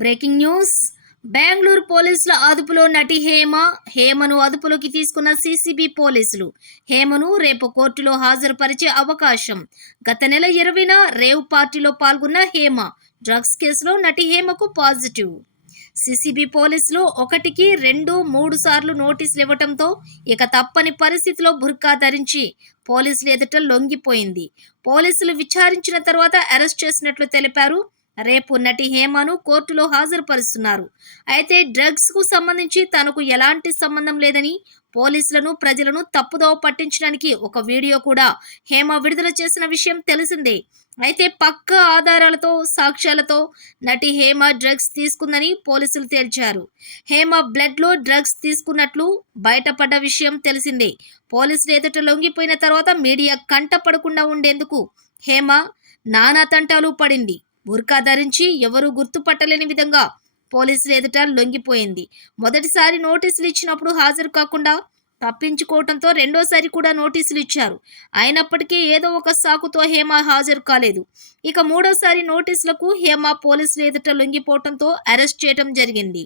Breaking news. Bengaluru పోలీసుల అదుపులో నటి హేమను అదుపులోకి తీసుకున్న సిసిబి పోలీసులు. హేమను రేపు కోర్టులో హాజరుపరిచే అవకాశం. గత నెల 20న రేవ్ పార్టీలో పాల్గొన్న హేమ డ్రగ్స్ కేసులో నటి హేమకు పాజిటివ్. సిసిబి పోలీసులు 1కి 2, 3 సార్లు నోటీసులు ఇవ్వడంతో ఇక తప్పని పరిస్థితిలో బుర్కా ధరించి పోలీసులు ఎదుట లొంగిపోయింది. పోలీసులు విచారించిన తర్వాత అరెస్ట్ చేసినట్లు తెలిపారు. రేపు నటి హేమను కోర్టులో హాజరుపరుస్తున్నారు. అయితే డ్రగ్స్ కు సంబంధించి తనకు ఎలాంటి సంబంధం లేదని, పోలీసులను ప్రజలను తప్పుదోవ పట్టించడానికి ఒక వీడియో కూడా హేమ విడుదల చేసిన విషయం తెలిసిందే. అయితే పక్కా ఆధారాలతో, సాక్ష్యాలతో నటి హేమ డ్రగ్స్ తీసుకుందని పోలీసులు తేల్చారు. హేమ బ్లడ్ లో డ్రగ్స్ తీసుకున్నట్లు బయటపడ్డ విషయం తెలిసిందే. పోలీసులు ఎదుట లొంగిపోయిన తర్వాత మీడియా కంట పడకుండా ఉండేందుకు హేమ నానా తంటాలు పడింది. బుర్కా ధరించి ఎవరూ గుర్తుపట్టలేని విధంగా పోలీసులు ఎదుట లొంగిపోయింది. మొదటిసారి నోటీసులు ఇచ్చినప్పుడు హాజరు కాకుండా తప్పించుకోవడంతో రెండోసారి కూడా నోటీసులు ఇచ్చారు. అయినప్పటికీ ఏదో ఒక సాకుతో హేమ హాజరు కాలేదు. ఇక మూడోసారి నోటీసులకు హేమ పోలీసులు ఎదుట లొంగిపోవడంతో అరెస్ట్ చేయడం జరిగింది.